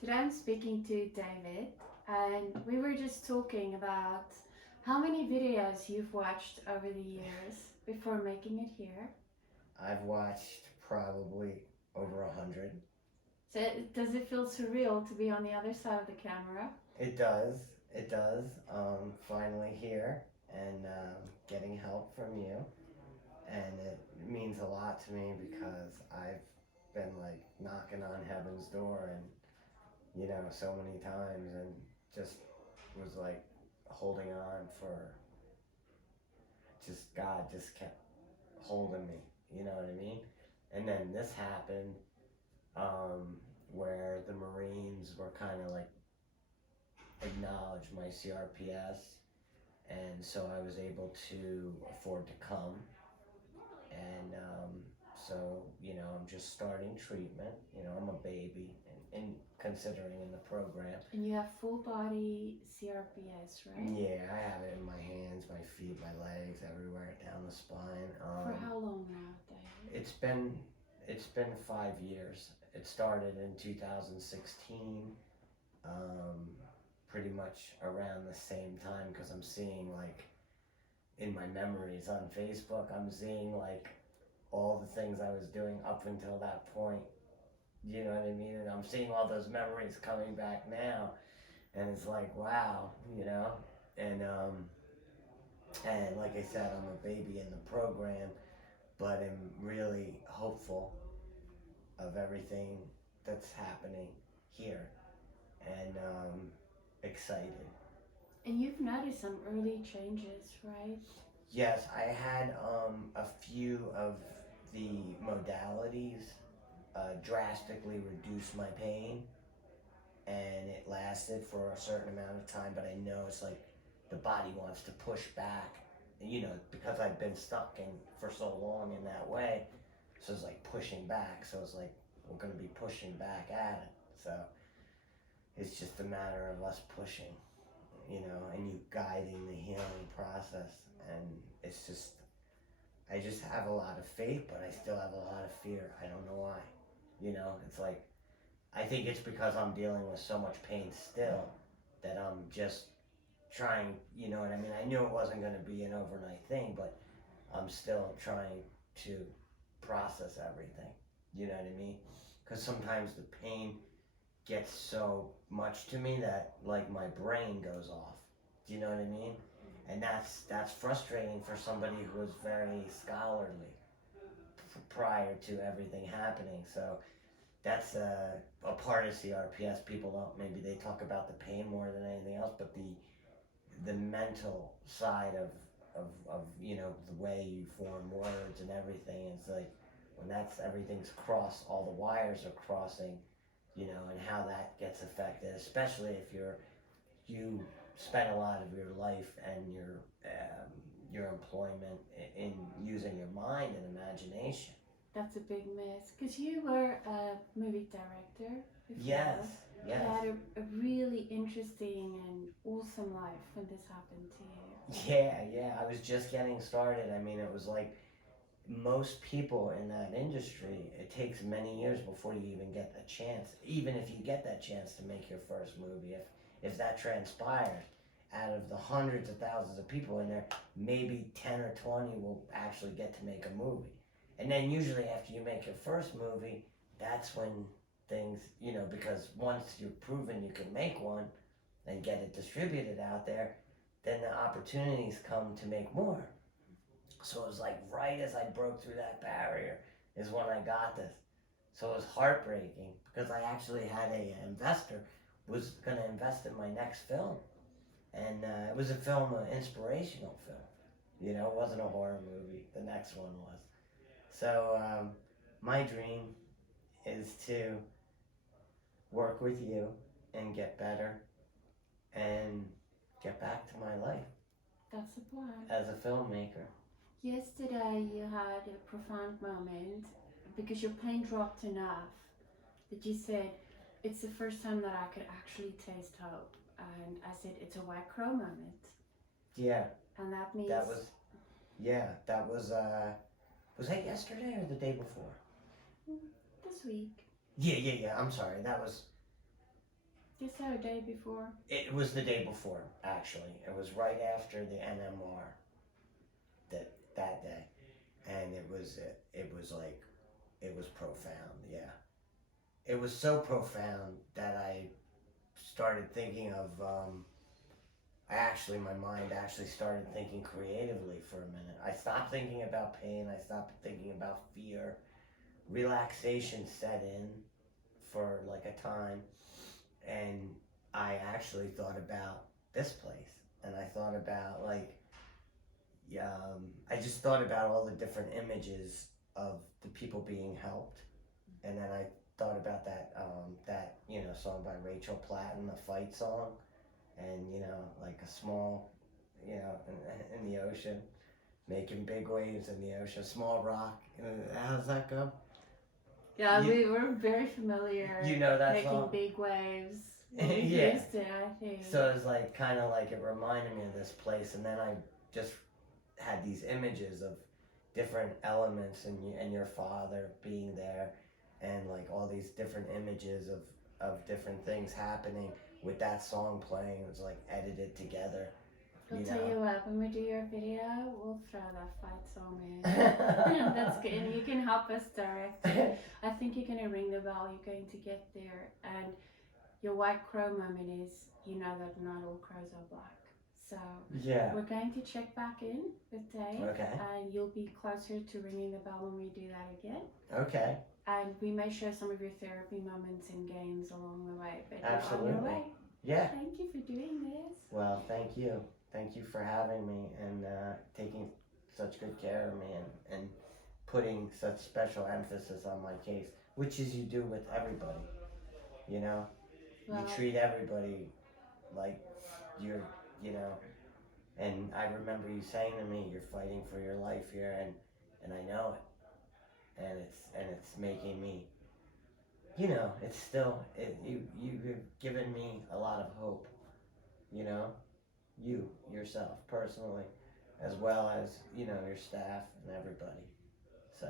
Today I'm speaking to David, and we were just talking about how many videos you've watched over the years before making it here. I've watched probably over 100. So, does it feel surreal to be on the other side of the camera? It does. It does. Finally here and getting help from you. And it means a lot to me because I've been like knocking on heaven's door and, so many times and just was like holding on for just God just kept holding me. You know what I mean? And then this happened where the Marines were kind of like acknowledge my CRPS, and so I was able to afford to come. And so, I'm just starting treatment. I'm a baby in considering in the program. And you have full body CRPS, right? Yeah, I have it in my hands, my feet, my legs, everywhere down the spine. For how long now, David? It's been 5 years. It started in 2016. Um, Pretty much around the same time because I'm seeing like in my memories on Facebook, I'm seeing like all the things I was doing up until that point. You know what I mean? And I'm seeing all those memories coming back now, and it's like wow, And and like I said, I'm a baby in the program, but I'm really hopeful of everything that's happening here, and excited. And you've noticed some early changes, right? Yes, I had a few of the modalities drastically reduce my pain, and it lasted for a certain amount of time. But I know it's like the body wants to push back, because I've been stuck in for so long in that way. So it's like pushing back. So it's like we're going to be pushing back at it. So it's just a matter of us pushing, and you guiding the healing process. And it's just, I just have a lot of faith, but I still have a lot of fear. I don't know why. It's like, I think it's because I'm dealing with so much pain still that I'm just trying, you know what I mean? I knew it wasn't going to be an overnight thing, but I'm still trying to process everything. You know what I mean? Because sometimes the pain gets so much to me that like my brain goes off. Do you know what I mean? And that's frustrating for somebody who was very scholarly prior to everything happening. So that's a part of CRPS. People don't, maybe they talk about the pain more than anything else, but the mental side of the way you form words and everything is like when that's everything's crossed, all the wires are crossing, and how that gets affected, especially if you spend a lot of your life and your employment in using your mind and imagination. That's a big miss because you were a movie director before. Yes, You yes. had a really interesting and awesome life when this happened to you. Yeah. I was just getting started. I mean, it was like most people in that industry, it takes many years before you even get a chance. Even if you get that chance to make your first movie, if that transpires, out of the hundreds of thousands of people in there, maybe 10 or 20 will actually get to make a movie. And then usually after you make your first movie, that's when things, because once you've proven you can make one and get it distributed out there, then the opportunities come to make more. So it was like right as I broke through that barrier is when I got this. So it was heartbreaking because I actually had a investor was going to invest in my next film, and it was a film, an inspirational film. It wasn't a horror movie. The next one was. So my dream is to work with you and get better and get back to my life That's the plan. as a filmmaker. Yesterday you had a profound moment because your pain dropped enough that you said, it's the first time that I could actually taste hope. And I said, it's a white crow moment. Yeah. And that means... That was that yesterday or the day before? This week. Yeah. I'm sorry. That was You said a day before. It was the day before, actually. It was right after the NMR that day, and it was like it was profound. Yeah, it was so profound that I started thinking of. My mind actually started thinking creatively for a minute. I stopped thinking about pain. I stopped thinking about fear. Relaxation set in for like a time, and I actually thought about this place, and I thought about like, I just thought about all the different images of the people being helped, and then I thought about that song by Rachel Platten, the fight song, and like a small, in the ocean, making big waves in the ocean, small rock. How does that go? Yeah, we were very familiar. You know that making song? big waves. When we Yeah. used it, I think. So it was like kind of like it reminded me of this place, and then I just had these images of different elements and your father being there, and like all these different images of different things happening with that song playing. It was like edited together. I'll tell you what, when we do your video, we'll throw that fight song in. That's good, and you can help us direct it. I think you're going to ring the bell, you're going to get there, and your white crow moment is, that not all crows are black. So yeah, we're going to check back in with Dave, okay, and you'll be closer to ringing the bell when we do that again. Okay. And we may share some of your therapy moments and games along the way, but Absolutely. you're on your way. Yeah. Thank you for doing this. Well, thank you. Thank you for having me and taking such good care of me and putting such special emphasis on my case, which is you do with everybody. Well, you treat everybody like you're, and I remember you saying to me, you're fighting for your life here, and I know it, and it's making me, it's still, you've given me a lot of hope, you yourself personally, as well as your staff and everybody. So